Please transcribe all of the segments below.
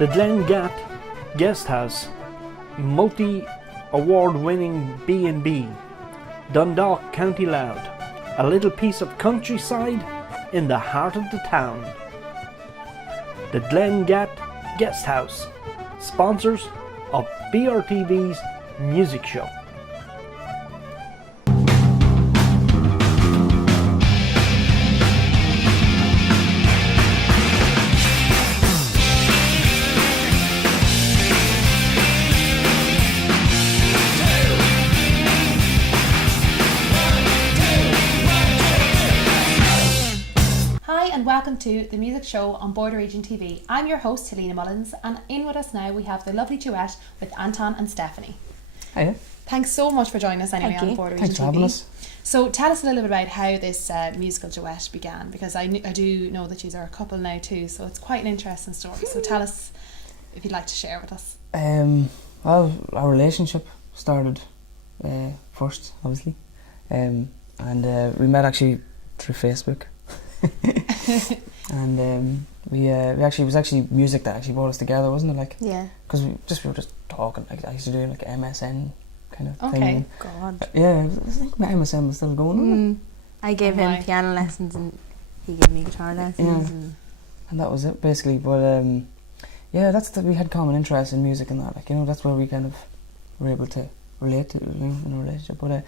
The Glengat Guesthouse, multi-award-winning B&B, Dundalk, County Louth, a little piece of countryside in the heart of the town. The Glengat Guesthouse, sponsors of BRTV's music show. Welcome to the music show on Border Region TV. I'm your host Helena Mullins, and in with us now we have the lovely duet with Anton and Stephanie. Hiya. Thanks so much for joining us anyway on Border Region Thanks for TV. having us. So tell us a little bit about how this musical duet began, because I do know that you are a couple now too, so it's quite an interesting story. So tell us if you'd like to share with us. Well, our relationship started first, obviously, and we met actually through Facebook. And we actually, it was actually music that actually brought us together, wasn't it? Like, yeah. Because we were just talking. Like, I used to do like MSN kind of thing. Okay. God. Yeah, I think my MSN was still going. I gave him piano lessons and he gave me guitar lessons. Yeah. And that was it basically. But yeah, we had common interests in music and that. Like, you know, that's where we kind of were able to relate to, you know, in a relationship. But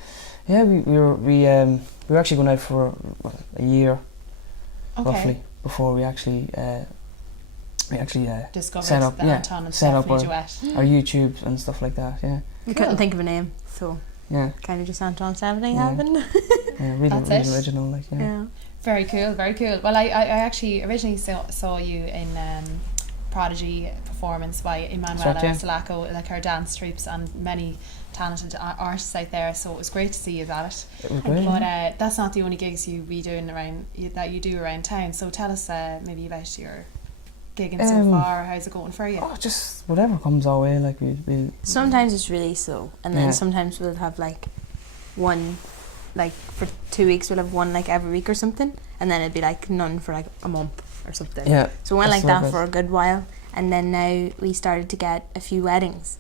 yeah, we were actually going out for a year. Okay. Roughly before we actually discovered set up, the Anton and set up Stephanie duet. our YouTube and stuff like that. Yeah, We couldn't think of a name, so yeah, kind of just Anton 70 Yeah. happened. yeah, really, That's really it. original. Like, yeah. Very cool, very cool. Well, I actually originally saw you in Prodigy performance by Emanuela That's right, yeah. Salako, like her dance troupes and many talented artists out there, so it was great to see you at it. It was great. But that's not the only gigs you be doing that you do around town, so tell us maybe about your gigging so far. How's it going for you? Oh, just whatever comes our way. Like we Sometimes it's really slow, and then sometimes we'll have like one, like for 2 weeks we'll have one like every week or something, and then it'd be like none for like a month or something. Yeah. So we went like that's that what for a good while, and then now we started to get a few weddings.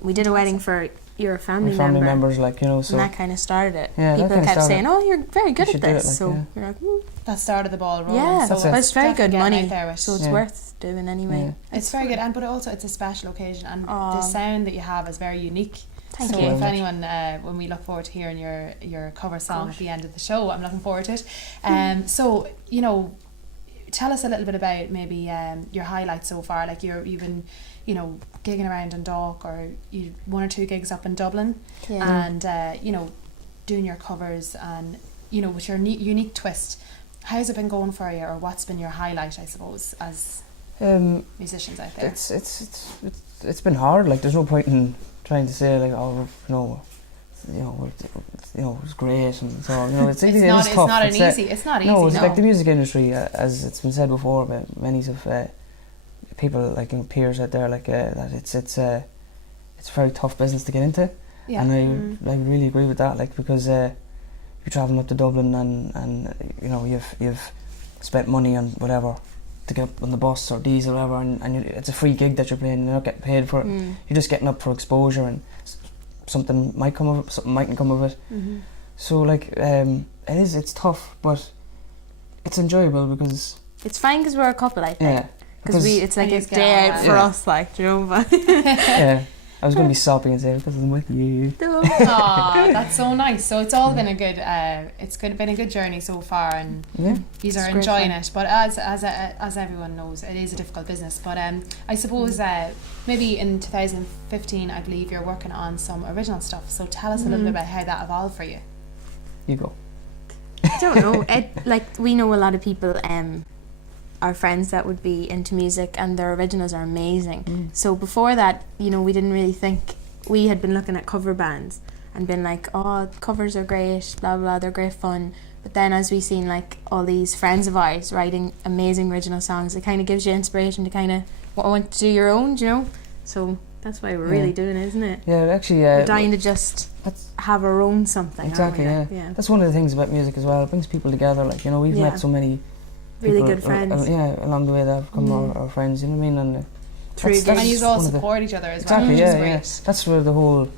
We did a wedding for your family member, members, like, you know, so and that kind of started it. Yeah, that people kinda kept started saying, "Oh, you're very good You at should do this." it, like, so yeah. we're like, That started the ball rolling. yeah, so That's it. but it's very good definitely money, getting out there with so it's Yeah. worth doing anyway. Yeah. It's very good, and but also it's a special occasion, and the sound that you have is very unique. Thank so you. if anyone, when we look forward to hearing your cover song at the end of the show, I'm looking forward to it. So you know, tell us a little bit about maybe your highlights so far. Like you've been, you know, gigging around Dundalk, or you 1 or 2 gigs up in Dublin, and you know, doing your covers, and you know, with your unique twist. How's it been going for you, or what's been your highlight, I suppose, as musicians out there? It's been hard. Like, there's no point in trying to say like, oh, it's great and so, you know, it's tough. It's not easy. No, it's like the music industry, as it's been said before by many of people, like, you know, peers out there, like that it's a very tough business to get into. Yeah. And I really agree with that, like, because you're travelling up to Dublin and you know, you've spent money on whatever to get up on the bus or diesel or whatever, and it's a free gig that you're playing. You're not getting paid for it. You're just getting up for exposure, and something might come of it, something mightn't come of it. So like, it's tough, but it's enjoyable because it's fine because we're a couple, I think. Yeah, because it's like a day out for us, like, you know. But yeah, I was going to be soppy and say because I'm with you. Aw, that's so nice. So it's all been a good, been a good journey so far, and you are enjoying it. But as everyone knows, it is a difficult business. But I suppose maybe in 2015, I believe you're working on some original stuff. So tell us a little bit about how that evolved for you. You go. I don't know. Like, we know a lot of people, our friends that would be into music, and their originals are amazing. So before that, you know, we didn't really think. We had been looking at cover bands and been like, oh, covers are great, blah blah, they're great fun. But then as we seen like all these friends of ours writing amazing original songs, it kind of gives you inspiration to kind of want to do your own, you know. So that's why we're really doing it, isn't it? Yeah, actually, we're dying to just have our own something. Exactly. Yeah. That's one of the things about music as well. It brings people together. Like, you know, we've met so many really people, good friends. along the way that have become our friends. You know what I mean? And through That's- And gigs. you all one of the- support each other as Exactly, well, which yeah, is great. yeah. That's where the whole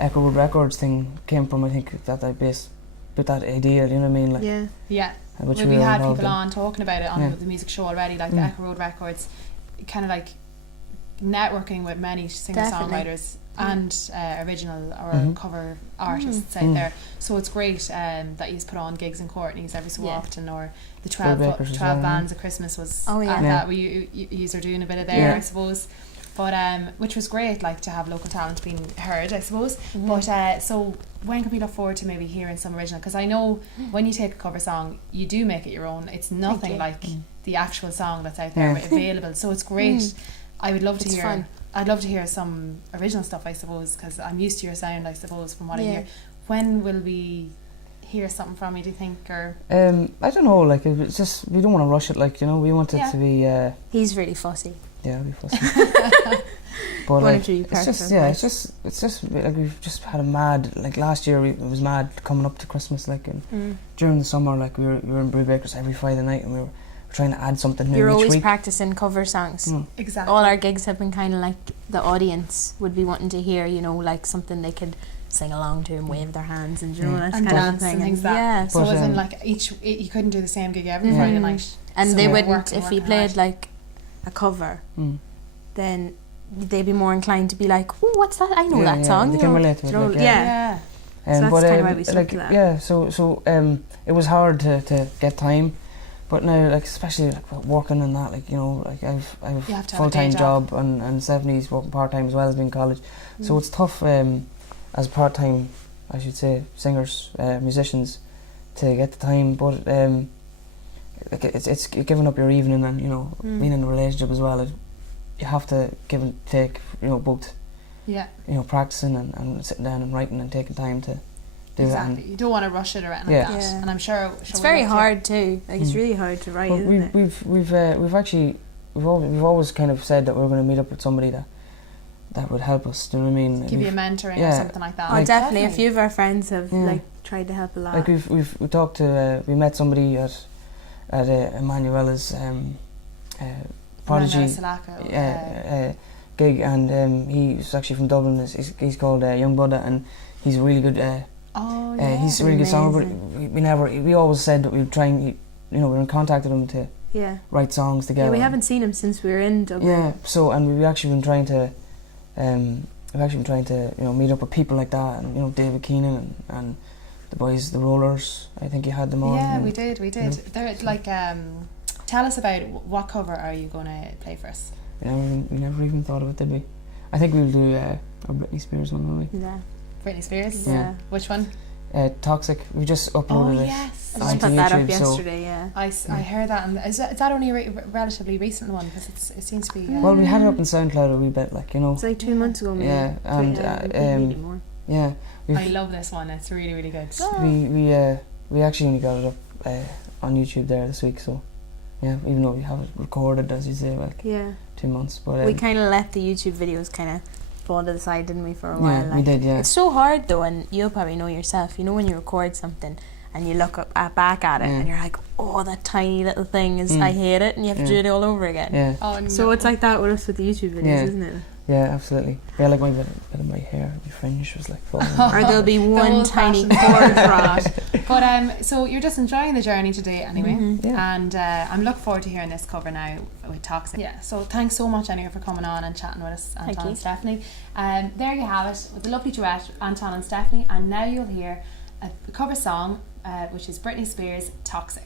Echo Road Records thing came from. I think that I based with that idea. You know what I mean? Like, Yeah. Yeah. which we were had involved people in. on talking about it on Yeah. the music show already, like the Echo Road Records, kind of like networking with many singer-songwriters and original or cover artists out there. So it's great that you put on gigs in Courtney's every so Yeah. often, or the 12 Bakers as 12 well, bands of Christmas was Oh, yeah. at Yeah. that where you are doing a bit of there, Yeah. I suppose. But which was great, like to have local talent being heard, I suppose. Mm-hmm. But so when can we look forward to maybe hearing some original? Because I know when you take a cover song, you do make it your own. It's nothing you. like the actual song that's out there available. So it's great. I would love to It's hear. fun. I'd love to hear some original stuff, I suppose, because I'm used to your sound, I suppose, from what I Yeah. hear. When will we hear something from you? Do you think, or I don't know. Like, it's just we don't want to rush it. Like, you know, we want it Yeah. to be. He's really fussy. Yeah, it'll be fussy. But Want like, it to be it's perfect, just yeah, right? it's just like we've just had a mad like last year. It was mad coming up to Christmas. Like, and during the summer, like we were in Brewbakers every Friday night, and we were trying to add something new You're each always week. practicing cover songs. exactly? All our gigs have been kind of like the audience would be wanting to hear, you know, like something they could sing along to and wave their hands and, you know, that and kind of dance thing. and things that. yeah. So But, as in um, like you couldn't do the same gig every Friday night. And So they we're wouldn't, working, if we working played hard. like a cover, Mm. then they'd be more inclined to be like, oh, what's that? I know Yeah, that yeah, song. they you can know. relate to it, You know, like, yeah. Yeah. So that's but, kinda why we stuck like, to that. Yeah, so it was hard to get time, but now like especially like working and that, like, you know, like I've You have to have a full time day job. job and Stephanie's working part time as well as being in college, so it's tough as part time, I should say, singers, musicians, to get the time, but like it's giving up your evening and, you know, being in a relationship as well. You have to give and take, you know, both, Yeah, you know, practicing and sitting down and writing and taking time to do exactly. it. You don't want to rush it or anything Yeah. like that. Yeah. And I'm sure It's very hard too. Like it's Mm. really hard to write, But isn't it? we've always kind of said that we're going to meet up with somebody that would help us. Do you know what I mean? give you a mentoring or Yeah. something like that. Oh, definitely. A few of our friends have Yeah. like tried to help a lot. Like we talked to we met somebody at Emanuela's Prodigy gig, and he's actually from Dublin. He's called Young Buddha, and he's a really good. Oh yeah. He's a really good singer. But Amazing. we always said that we would try and we were in contact with him to yeah. write songs together. Yeah, we haven't seen him since we were in Dublin. Yeah, so and we've actually been trying to, meet up with people like that, and, you know, David Keenan and the boys, the Rollers. I think you had them on. Yeah, and, we did. know. They're like, tell us about what cover are you going to play for us? We never even thought of it, did we? I think we'll do a Britney Spears one, won't we? Yeah. Britney Spears. Yeah. Which one? Toxic. We just Oh uploaded it. yes. I just onto put that up YouTube, so- yesterday, yeah. I heard that, and is that only a relatively recent one? Because it seems to be. Well, we had it up on SoundCloud a wee bit, like, you know. It's like 2 months ago, maybe. Yeah, and maybe more. yeah, I love this one. It's really, really good. we actually only got it up on YouTube there this week, so yeah, even though we have it recorded, as you say, like Yeah. 2 months, but We kind of let the YouTube videos kind of fall to the side, didn't we, for a while? yeah, we did, yeah. It's so hard though, and you'll probably know yourself. You know when you record something and you look back at it, Yeah. and you're like, "Oh, that tiny little thing is. Mm. I hate it," and you have to do Yeah. it all over again. Yeah, Oh no. So it's like that with us with the YouTube videos, Yeah. isn't it? yeah, absolutely. Yeah, like my bit of my hair, my fringe was like falling Or there'll be one old tiny fashioned cord rod. But so you're just enjoying the journey today anyway, Mhm. Yeah. and I'm looking forward to hearing this cover now with Toxic. Yeah. So thanks so much anyway for coming on and chatting with us, Thank Anton you. and Stephanie. There you have it with the lovely duet, Anton and Stephanie, and now you'll hear a cover song, which is Britney Spears' Toxic.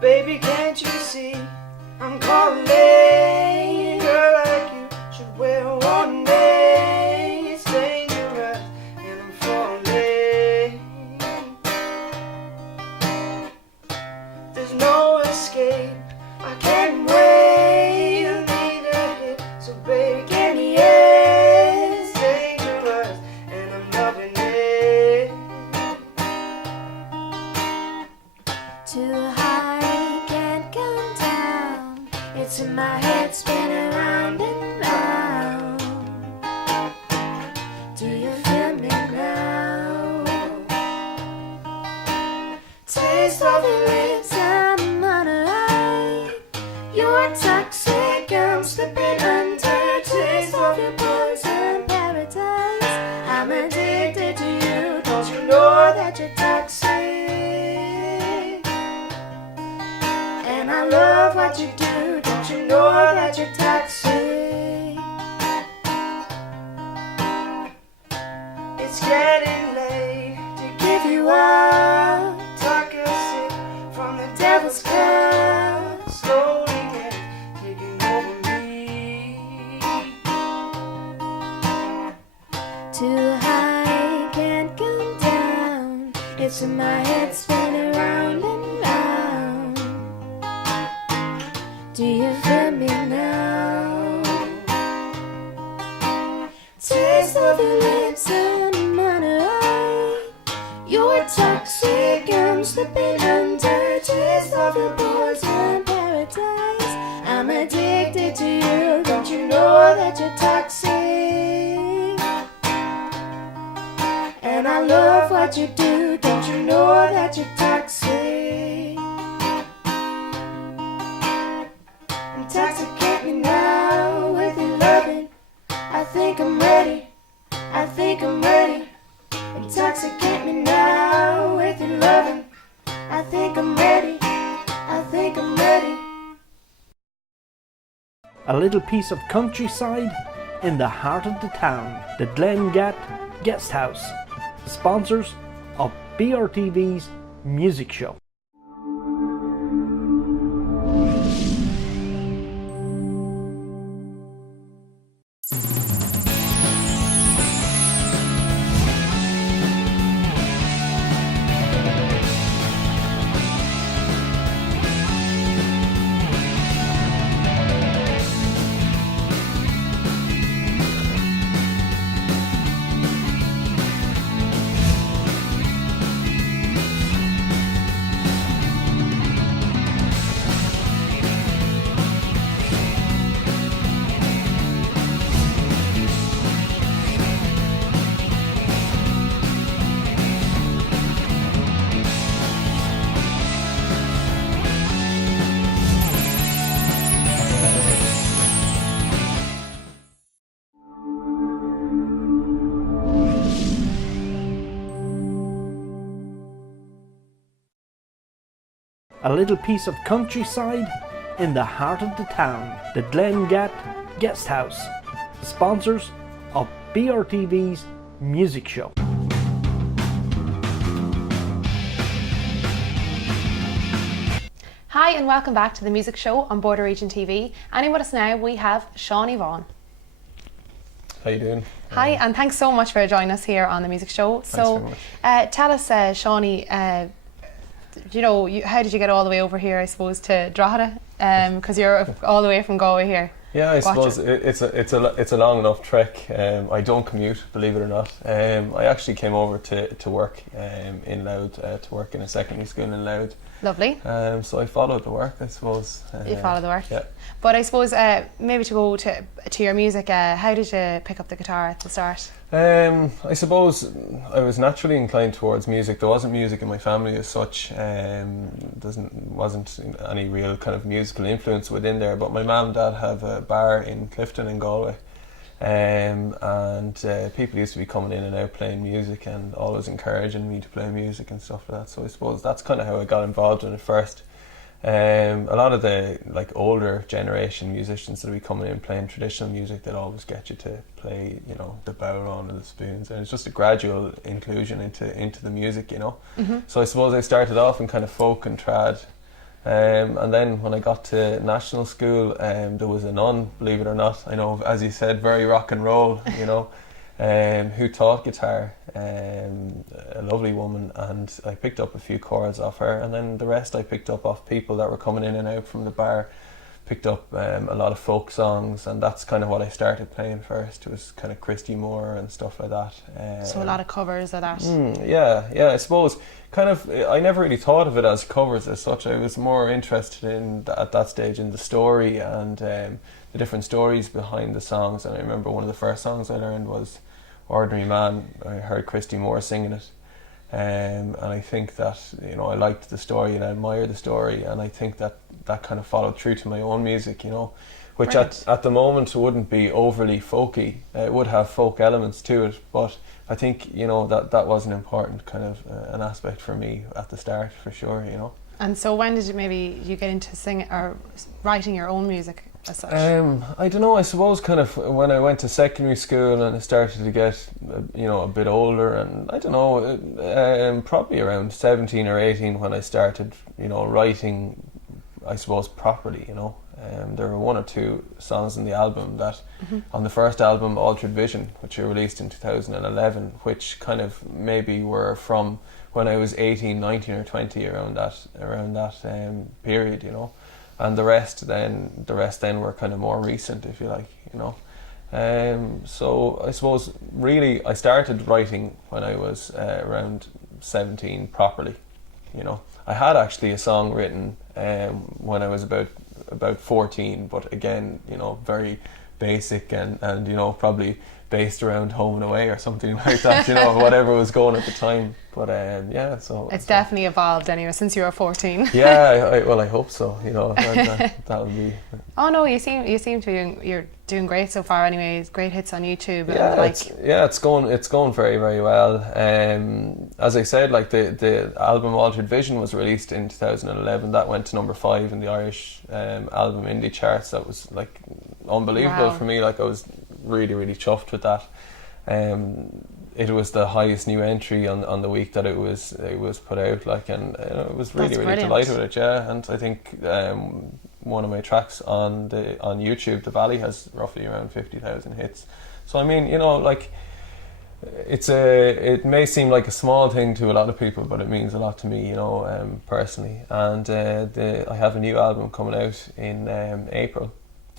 Baby, can't you see I'm calling? Girl like you should wear a warning. It's dangerous and I'm falling. There's no escape. I can't wait. I need a hit. So baby, give me it. It's dangerous and I'm loving it. Too high, can't come down. It's in my head, spinning round and round. Do you feel me now? And I love what you do. Don't you know that you're toxic? It's getting late to give you up. Talk a sip from the devil's cup. Slowly get taking over me. Too high, can't come down. It's in my head, spinning round and round. Do you feel me now? Taste of your lips and my eye. You're toxic, I'm slipping under. Taste of your pores in paradise. I'm addicted to you. Don't you know that you're toxic? And I love what you do. Don't you know that you're toxic? Intoxicate me now with your loving. I think I'm ready. I think I'm ready. Intoxicate me now with your loving. I think I'm ready. I think I'm ready. A little piece of countryside in the heart of the town. The Glengat Guest House, sponsors of BRTV's music show. A little piece of countryside in the heart of the town. The Glengat Guest House, sponsors of BRTV's music show. Hi and welcome back to the music show on Border Region TV. And with us now we have Shawnee Vaughan. How you doing? Hi, and thanks so much for joining us here on the music show. Thanks very much. Tell us, Shawnee, how did you get all the way over here, I suppose, to Drogheda? Because you're all the way from Galway here. Yeah, I suppose it's a long enough trek. I don't commute, believe it or not. I actually came over to work in Louth, to work in a secondary school in Louth. Lovely. So I followed the work, I suppose. You followed the work. Yeah. But I suppose maybe to go to your music, how did you pick up the guitar at the start? I suppose I was naturally inclined towards music. There wasn't music in my family as such. Wasn't any real kind of musical influence within there. But my mum and dad have a bar in Clifton in Galway, and people used to be coming in and out playing music and always encouraging me to play music and stuff like that. So I suppose that's kind of how I got involved in it first. A lot of the older generation musicians that would be coming in playing traditional music, they'd always get you to play, the bodhrán and the spoons, and it's just a gradual inclusion into the music, Mm-hmm. So I suppose I started off in kind of folk and trad, and then when I got to national school, there was a nun, believe it or not, I know, as you said, very rock and roll, who taught guitar, a lovely woman, and I picked up a few chords off her, and then the rest I picked up off people that were coming in and out from the bar. Picked up a lot of folk songs, and that's kind of what I started playing first. It was kind of Christy Moore and stuff like that. So a lot of covers of that. Yeah, I suppose kind of I never really thought of it as covers as such. I was more interested in at that stage in the story and the different stories behind the songs. And I remember one of the first songs I learned was Ordinary Man. I heard Christy Moore singing it, and I think that I liked the story and I admired the story, and I think that kind of followed through to my own music, which at the moment wouldn't be overly folky. It would have folk elements to it, but I think that was an important kind of an aspect for me at the start, for sure. And so when did you get into singing or writing your own music as such? I don't know. I suppose kind of when I went to secondary school and I started to get, a bit older, and I don't know, probably around 17 or 18 when I started, writing, I suppose, properly. There were one or two songs in the album that, on the first album, Altered Vision, which I released in 2011, which kind of maybe were from when I was 18, 19 or 20, around that period, and the rest then were kind of more recent, if you like, So I suppose really I started writing when I was around 17 properly, I had actually a song written when I was about 14, but again, very basic and probably based around Home and Away or something like that, whatever was going at the time. But so it's definitely evolved anyway since you were 14. Yeah, I hope so. That would be. Oh no, you seem to be, you're doing great so far. Anyways, great hits on YouTube. Yeah, it's going very, very well. As I said, like the album Altered Vision was released in 2011. That went to number 5 in the Irish album indie charts. That was like unbelievable for me. Like I was really, really chuffed with that. It was the highest new entry on the week that it was put out. Like, and it was really, really delighted with it. Yeah, and I think one of my tracks on YouTube, The Valley, has roughly around 50,000 hits. So I mean, like it may seem like a small thing to a lot of people, but it means a lot to me, personally. And I have a new album coming out in April.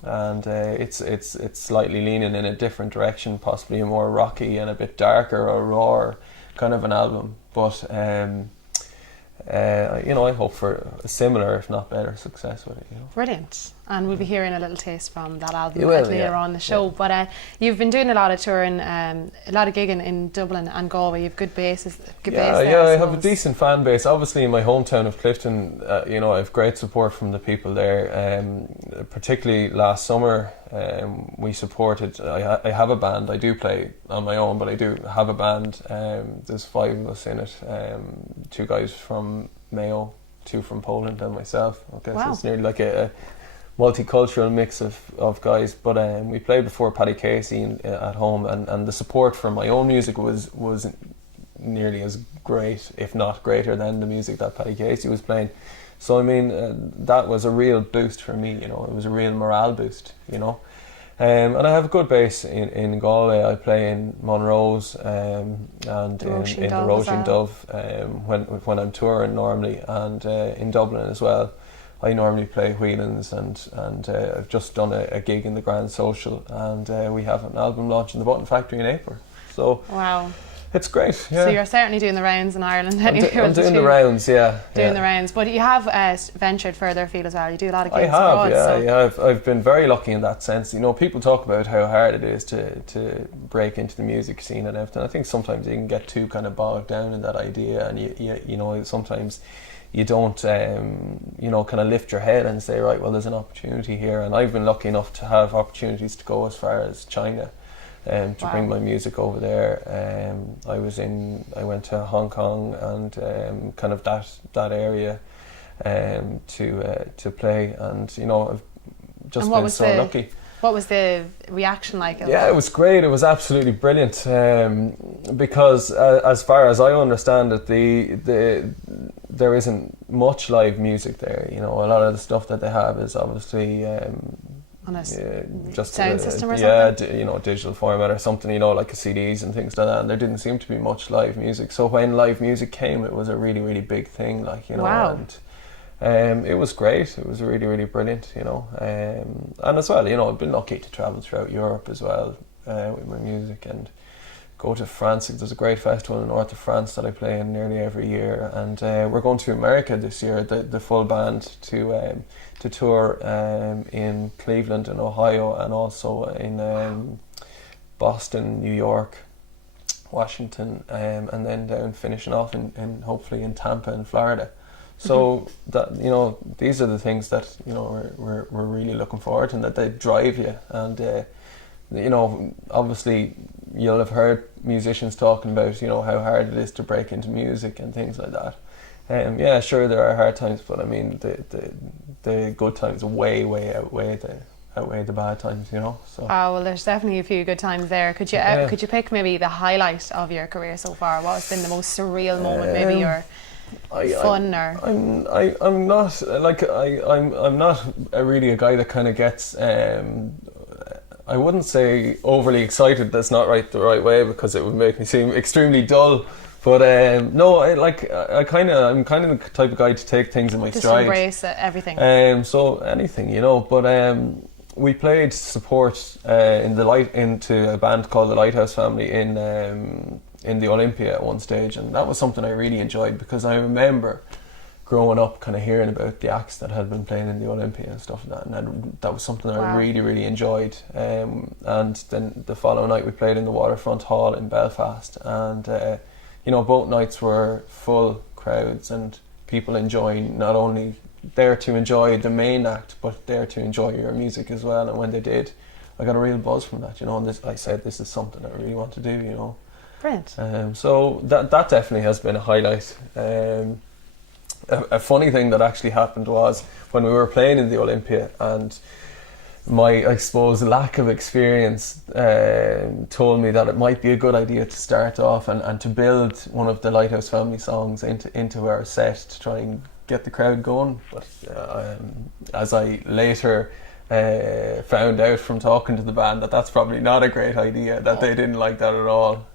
And it's slightly leaning in a different direction, possibly a more rocky and a bit darker or raw kind of an album. But I hope for a similar, if not better, success with it. Brilliant. And we'll be hearing a little taste from that album later on the show. Yeah. But you've been doing a lot of touring, a lot of gigging in Dublin and Galway. You've good bases. I have a decent fan base. Obviously, in my hometown of Clifton, I have great support from the people there. Particularly last summer, we supported. I have a band. I do play on my own, but I do have a band. There's 5 of us in it. 2 guys from Mayo, 2 from Poland, and myself. Okay, wow. So it's nearly like a multicultural mix of guys, but we played before Paddy Casey at home, and the support for my own music was nearly as great, if not greater, than the music that Paddy Casey was playing. So I mean, that was a real boost for me. It was a real morale boost. And I have a good base in Galway. I play in Monroe's and in the Roisin Dove when I'm touring normally, and in Dublin as well. I normally play Whelan's, and I've just done a gig in the Grand Social, and we have an album launch in the Button Factory in April. So wow, it's great. Yeah. So you're certainly doing the rounds in Ireland. I'm doing the rounds, yeah. Doing the rounds, but you have ventured further afield as well. You do a lot of gigs abroad. Yeah. I've been very lucky in that sense. People talk about how hard it is to break into the music scene and everything. I think sometimes you can get too kind of bogged down in that idea, and you sometimes you don't kind of lift your head and say, right, well, there's an opportunity here. And I've been lucky enough to have opportunities to go as far as China, to bring my music over there. I went to Hong Kong and kind of that area to play, and I've just been so lucky. What was the reaction like? Yeah, it was great. It was absolutely brilliant, because as far as I understand it, there isn't much live music there. A lot of the stuff that they have is obviously just sound system or something. Yeah, digital format or something. Like CDs and things like that. And there didn't seem to be much live music. So when live music came, it was a really, really big thing. Wow. And it was great. It was really, really brilliant. And as well, I've been lucky to travel throughout Europe as well with my music, and go to France. There's a great festival in the north of France that I play in nearly every year, and we're going to America this year, the full band, to tour in Cleveland and Ohio, and also in Boston, New York, Washington, and then down finishing off in hopefully in Tampa in Florida. So that these are the things that we're really looking forward to, and that they drive you. And obviously you'll have heard musicians talking about how hard it is to break into music and things like that. Yeah, sure, there are hard times, but I mean, the good times way outweigh the bad times, you know. So. Oh, well, there's definitely a few good times there. Could you pick maybe the highlight of your career so far? What has been the most surreal moment, maybe, or fun, or? I'm not like I'm not really a guy that kind of gets. I wouldn't say overly excited. That's not the right way, because it would make me seem extremely dull. But no, I'm kind of the type of guy to take things in my just stride. Embrace everything. So anything, you know. But we played support into a band called the Lighthouse Family in the Olympia at one stage, and that was something I really enjoyed, because I remember growing up kind of hearing about the acts that had been playing in the Olympia and stuff like that, and that was something that I really enjoyed. And then the following night we played in the Waterfront Hall in Belfast, and you know, both nights were full crowds and people enjoying, not only there to enjoy the main act, but there to enjoy your music as well. And when they did, I got a real buzz from that, you know, and I said, this is something I really want to do, you know. Brilliant. So that definitely has been a highlight. A funny thing that actually happened was when we were playing in the Olympia, and my, I suppose, lack of experience told me that it might be a good idea to start off and to build one of the Lighthouse Family songs into our set to try and get the crowd going. But as I later found out from talking to the band, that's probably not a great idea, that they didn't like that at all,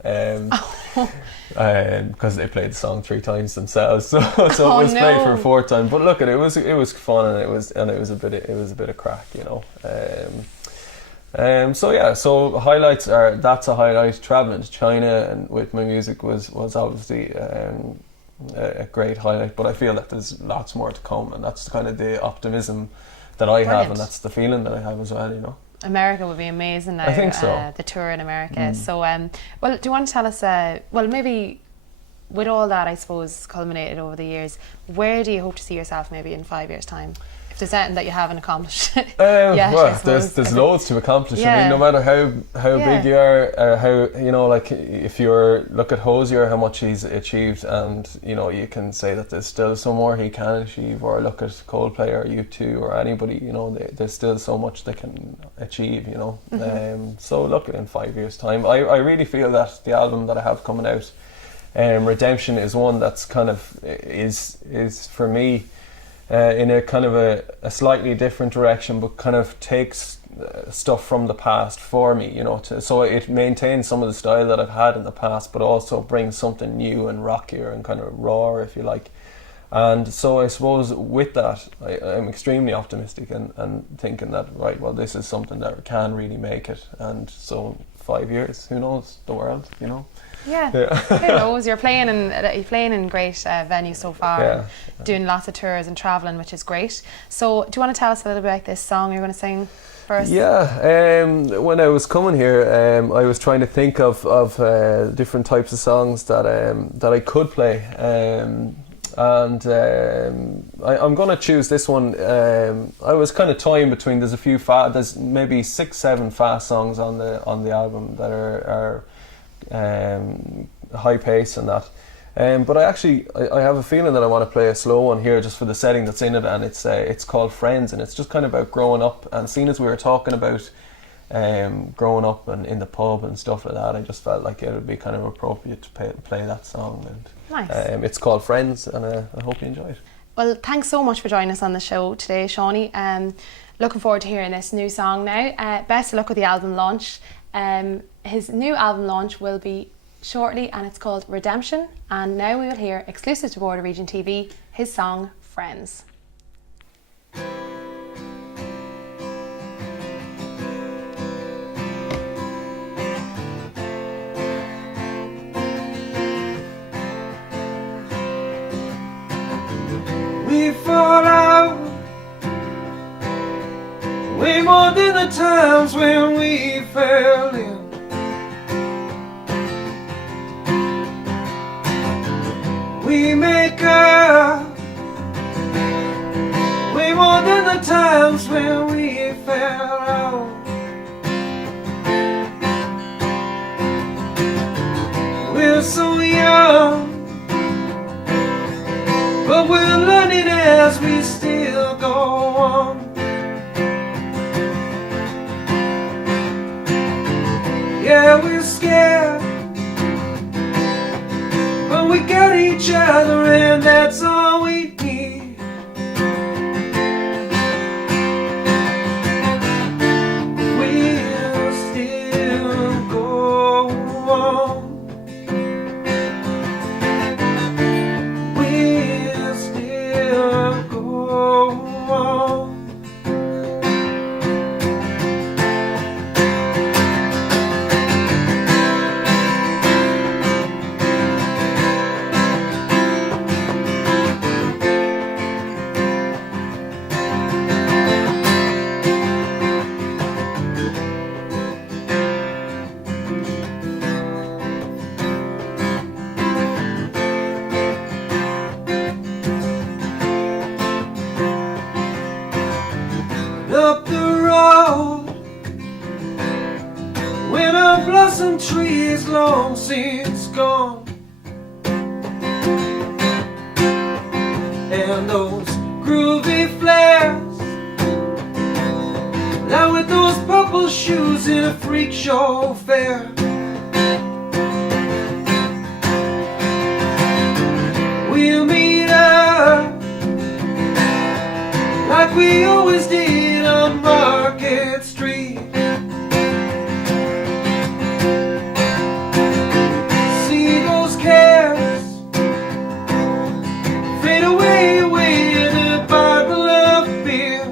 because they played the song 3 times themselves, so it was played for a 4th time. But look, it was fun, and it was a bit of crack, you know. So yeah, so highlights are, that's a highlight. Traveling to China and with my music was obviously a great highlight, but I feel that there's lots more to come, and that's kind of the optimism that I have, and that's the feeling that I have as well, you know. America would be amazing now. I think so. The tour in America. So, well, do you want to tell us, well, maybe with all that, I suppose, culminated over the years, where do you hope to see yourself maybe in 5 years' time? If there's anything that you haven't accomplished yet, well, there's loads to accomplish. I mean, no matter how big you are, how, you know, like if you're look at Hozier, how much he's achieved, and you know, you can say that there's still some more he can achieve. Or look at Coldplay or U2 or anybody, you know, there's still so much they can achieve, you know. So look, in 5 years' time, I really feel that the album that I have coming out, Redemption, is one that's kind of is for me. In a kind of a slightly different direction, but kind of takes stuff from the past for me, you know, so it maintains some of the style that I've had in the past, but also brings something new and rockier and kind of raw, if you like. And so I suppose with that, I'm extremely optimistic and thinking that, right, well, this is something that can really make it. And so 5 years, who knows, the world, you know. Yeah. Who knows? You're playing in great venues so far, doing lots of tours and travelling, which is great. So do you want to tell us a little bit about this song you're going to sing first? Yeah, when I was coming here, I was trying to think of different types of songs that I could play, and I'm going to choose this one. I was kind of toying between, there's a few there's maybe 6-7 fast songs on the album that are high pace and that, but I have a feeling that I want to play a slow one here just for the setting that's in it, and it's called Friends, and it's just kind of about growing up. And seeing as we were talking about growing up and in the pub and stuff like that, I just felt like it would be kind of appropriate to play that song. And nice. It's called Friends, and I hope you enjoy it. Well, thanks so much for joining us on the show today, Shawnee. Looking forward to hearing this new song now. Best of luck with the album launch. His new album launch will be shortly, and it's called Redemption. And now we will hear, exclusive to Border Region TV, his song Friends. We fall out way more than the times when we fell in. We make up way more than the times when we fell out. We're so young, but we're learning as we still go on. Yeah, we're scared, but we got each other, and that's all we need. We'll still go on. We'll still go on. Up the road, when a blossom tree is long since gone, and those groovy flares, like with those purple shoes in a freak show fair. We'll meet up like we always did on Market Street. See those cares fade away, away in a bottle of beer.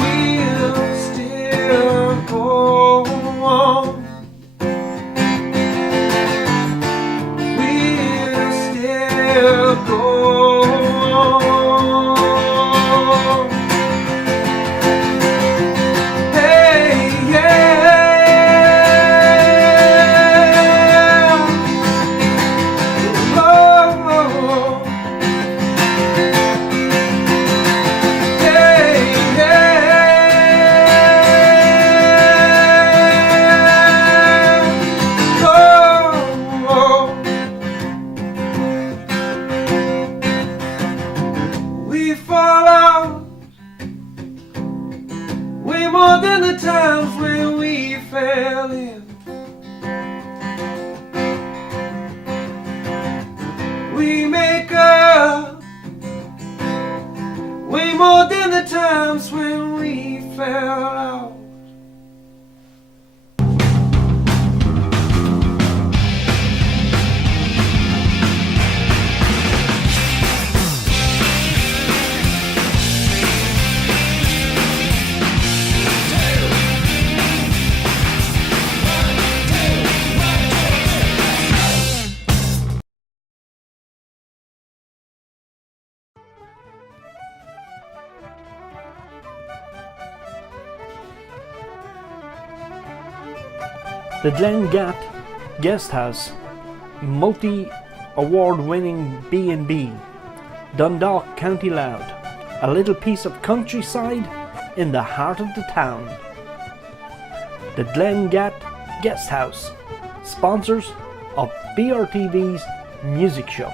We'll still go on. We'll still go on. Hey, yeah. Oh, hey, yeah. Oh. We fall out way more than the times when we fell in. We make up way more than the times when we fell out. The Glengat Guest House, multi-award-winning B&B, Dundalk, County Louth, a little piece of countryside in the heart of the town. The Glengat Guest House, sponsors of BRTV's music show.